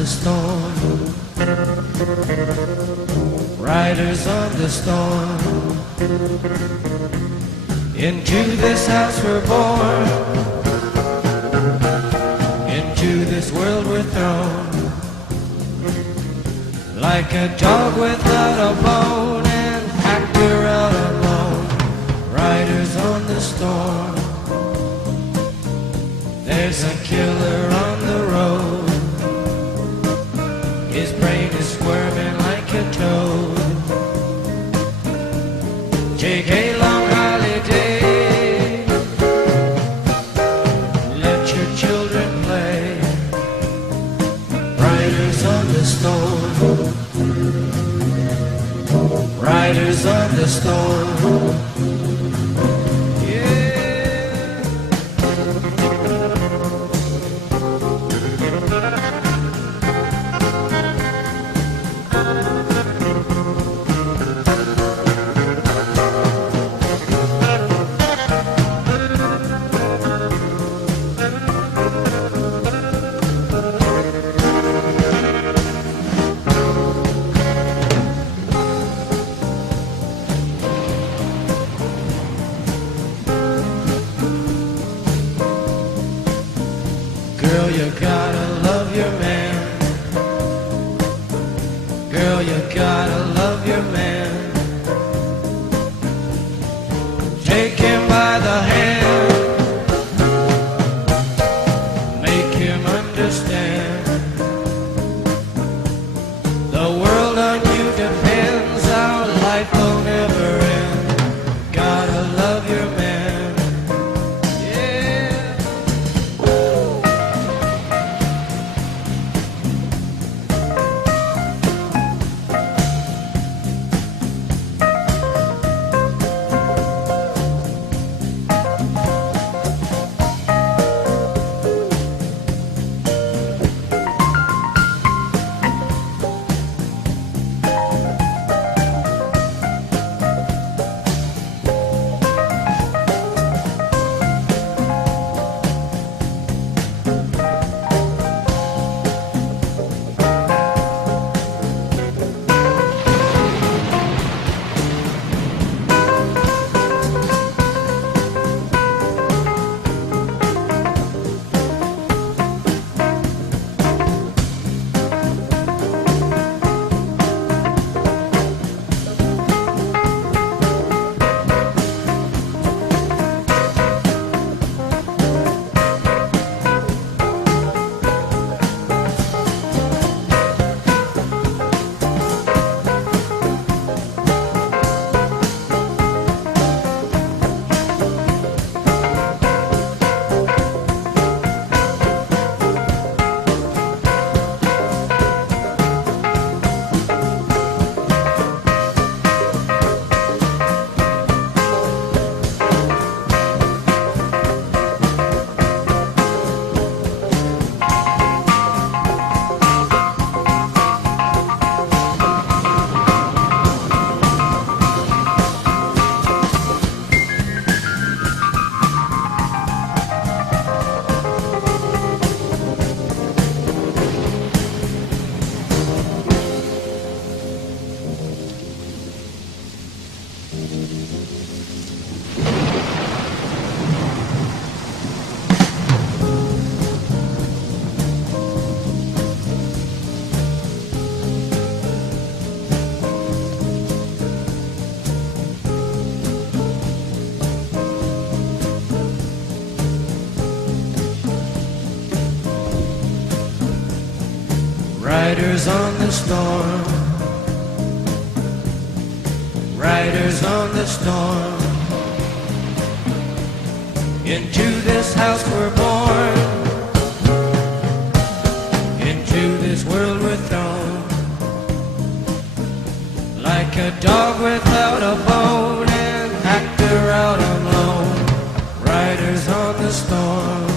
the storm, riders on the storm. Into this house we're born, into this world we're thrown, like a dog without a bone, an actor out alone, riders on the storm. There's a killer on the road, his brain is squirming like a toad. Take a long holiday, let your children play, riders on the storm, riders on the storm. Girl, you gotta love your man. Girl, you gotta love your man. Take him by the hand, make him understand. The world on you depends, our life will never end. Gotta love your man. Riders on the storm, riders on the storm. Into this house we're born, into this world we're thrown, like a dog without a bone, an actor out alone, riders on the storm.